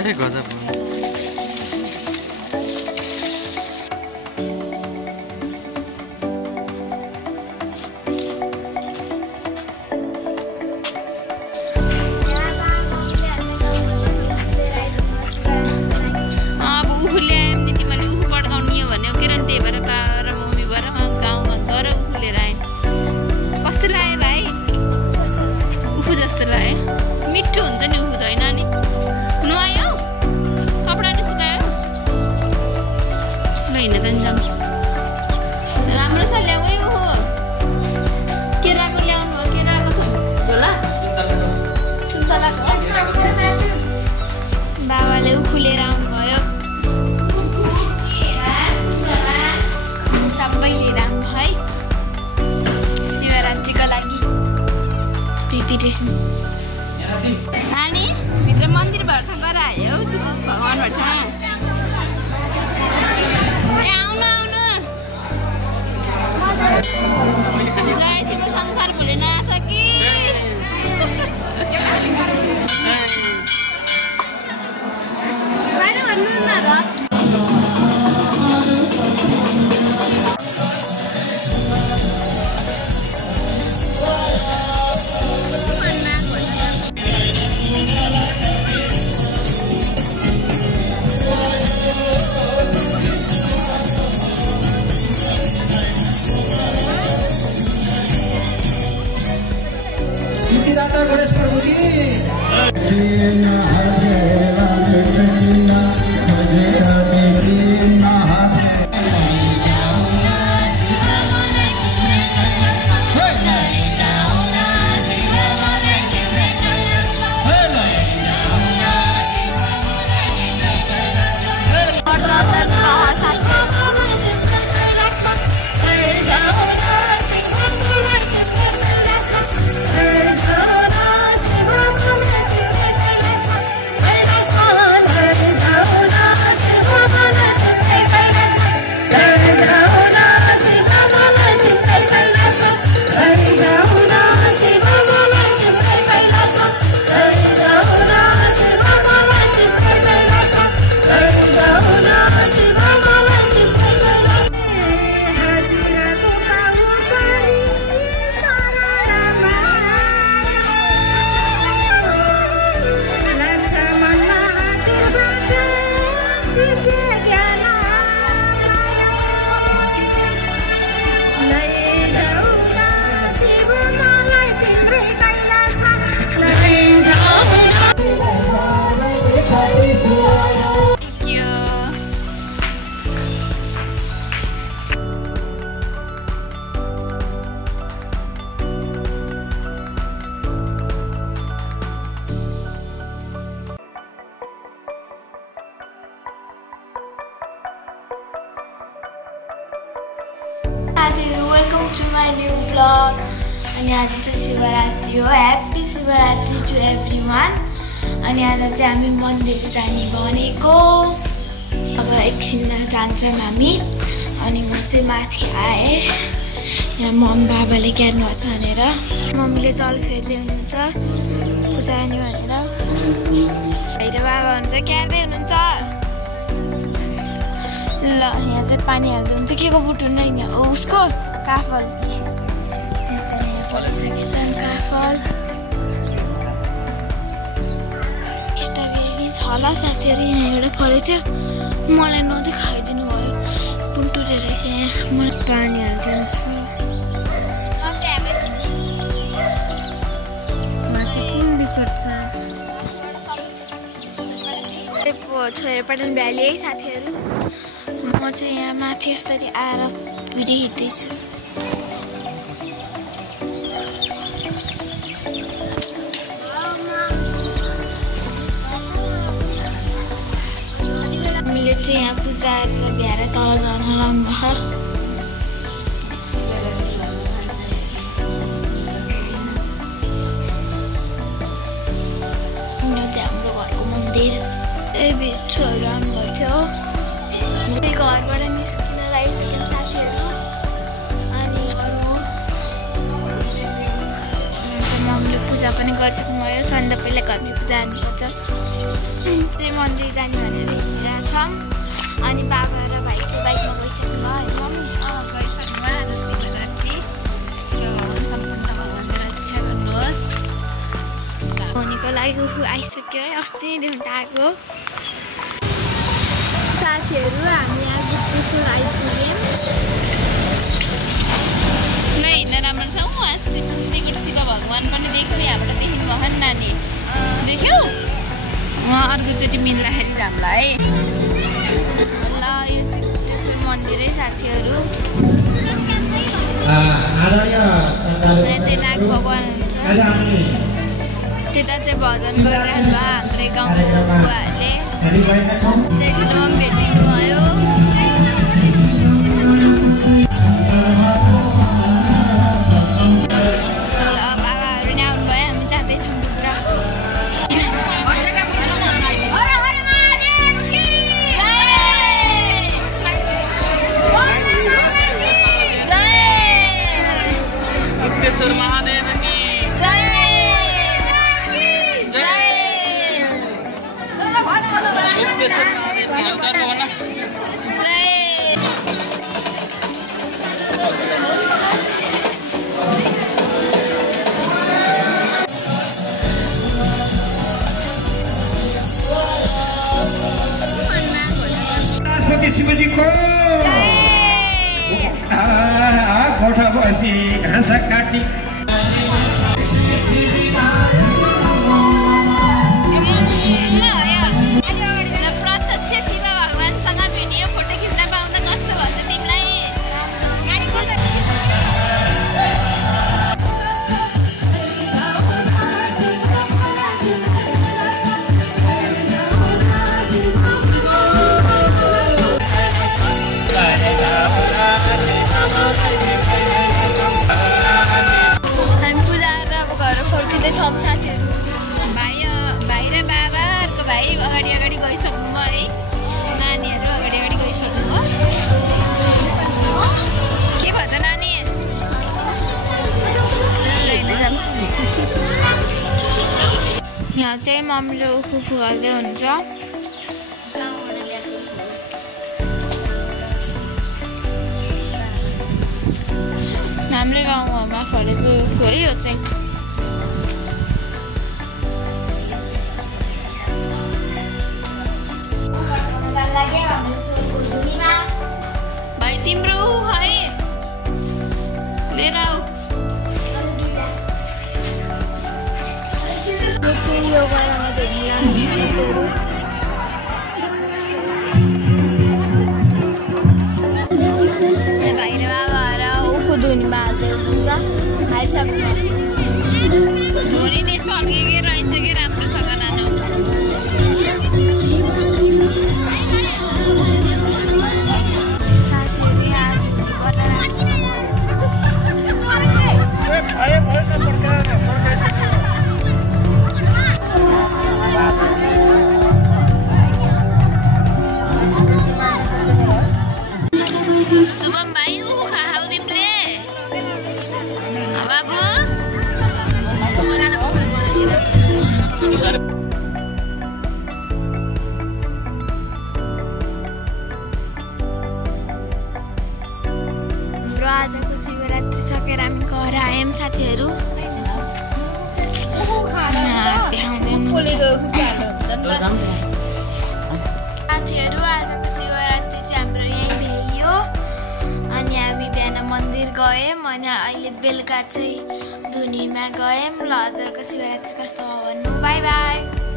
धेरै गजब हो। मिठो हुन्छ नि उखु त होइन नि नुहायो कपडा नि सुकायो ल हिँड्न त जाऊँ राम्रो छ ल्याऊ है उखु केराको ल्याउनु हो केराको झोला सुन्तलाको बाबाले उखु लिएर आउनुभयो सबै लिएर आउनु है शिवरात्रिको लागि प्रिपरेसन नानी भित्र मन्दिर भर्खर गएर आयो भगवान भर्खर आउनु आउनु जय शिव शङ्कर भोलेनाथ कि राधा गणेश प्रभु की welcome to my new blog अनि आज चाहिँ शिवरात्रि हो ह्याप्पी शिवरात्रि टु एभ्रीवान अनि आज चाहिँ हामी मन्दिर जाने भनेको अब एकछिनमा जान्छौँ हामी अनि म चाहिँ माथि आएँ यहाँ मम्मी बाबाले क्यार्नु छ भनेर मम्मीले जल फेर्दै हुनुहुन्छ पुजानी भनेर भाइ र बाबा हुन्छ क्यार्दै हुनुहुन्छ ल यहाँ चाहिँ पानी हाल्दै हुन्छ के को बुट हुन्न यहाँ उसको काफल फलिसकेछ काफल स्ट्रबेरी छ होला साथीहरू यहाँ एउटा फलेको थियो मलाई नदेखाइदिनु भयो पुन्टुले रहेछ यहाँ मलाई पानी हालिदिन्छु छोएर पटन भ्याली है साथीहरू म चाहिँ यहाँ माथि यसरी आएर भिडियो हिँड्दैछु हामीले चाहिँ यहाँ पूजा गरेर भ्याएर तल झर्न लाउनु भयो हाम्रो घरको मन्दिर बिच्छुहरू आउनुभएको थियो घरबाट निस्किन लागिसक्यौँ साथीहरू अनि मम्मीले पूजा पनि गरिसक्नुभयो सन्ध्या पहिला घरमै पूजा हाल्नुपर्छ त्यही मन्दिर जाने भनेर हिँडिरहेको छौँ अनि बाबा र भाइ चाहिँ बाइकमा गइसक्नु भयो होइन गइसक्नु भयो आज शिवरात्रि शिव भगवान् सम्पूर्ण भगवान्को रक्षा गर्नुहोस् हुनेको लागि आइसक्यो है अस्तिदेखि आएको साथीहरू हामी आज गुप्तेश्वर आइपुग्यौँ ल हिँड्न राम्रो छ अस्ति शिव भगवान् पनि देख्यो यहाँबाट देख्नु भएन नानी देख्यौ अर्कोचोटि मिल्दाखेरि हामीलाई ल यो चाहिँ गुप्तेश्वर मन्दिर है साथीहरू यहाँ चाहिँ नाग भगवान् हुनुहुन्छ त्यता चाहिँ भजन गरिरहनु भयो हाम्रै गाउँको बुवाहरूले जेठीलोमा पनि भेटिनु भयो बाबाहरू नै आउनुभयो हामी जाँदैछौँ भित्र गुप्तेश्वर महादेव की जय गुप्तेश्वर महादेव की हालचाल भन शिवजी को गोठा बसी घाँस काटी प्रत्यक्ष शिव भगवान्सँग भिडियो फोटो खिच्न पाउँदा कस्तो भन्छ तिमीलाई हामी पूजा गरेर अब घर फर्किँदैछौँ साथीहरू भाइ र बाबाहरूको भाइ अगाडि अगाडि गइसक्नु भयो है नानीहरू अगाडि अगाडि गइसक्नु भयो के भन्छ नानी यहाँ चाहिँ मम्मीले उखु गर्दै हुन्छ हाम्रै गाउँमा फलेको उखु है यो चाहिँ भाइ तिम्रो है लिएर आऊ यो चाहिँ यो गरामा भाइ र बाबाहरू उखु धुनीमा हाल्दै हुनुहुन्छ हालिसक्नु धोरी नै सल्केकै रहन्छ कि राम्रोसँग नानु साथीहरू यहाँ धुनी बनाइरहेको छ शुभम भाइ उखु खाऊ तिमीले बाबु हाम्रो आजको शिवरात्रि सकेर हामी घर आयौँ साथीहरू साथीहरू आजको शिवरात्रि चाहिँ हाम्रो यहीँ भ्याइयो अनि हामी बिहान मन्दिर गयौँ अनि अहिले बेलुका चाहिँ धुनीमा गयौँ ल हजुरको शिवरात्रि कस्तो भयो भन्नु बाई बाई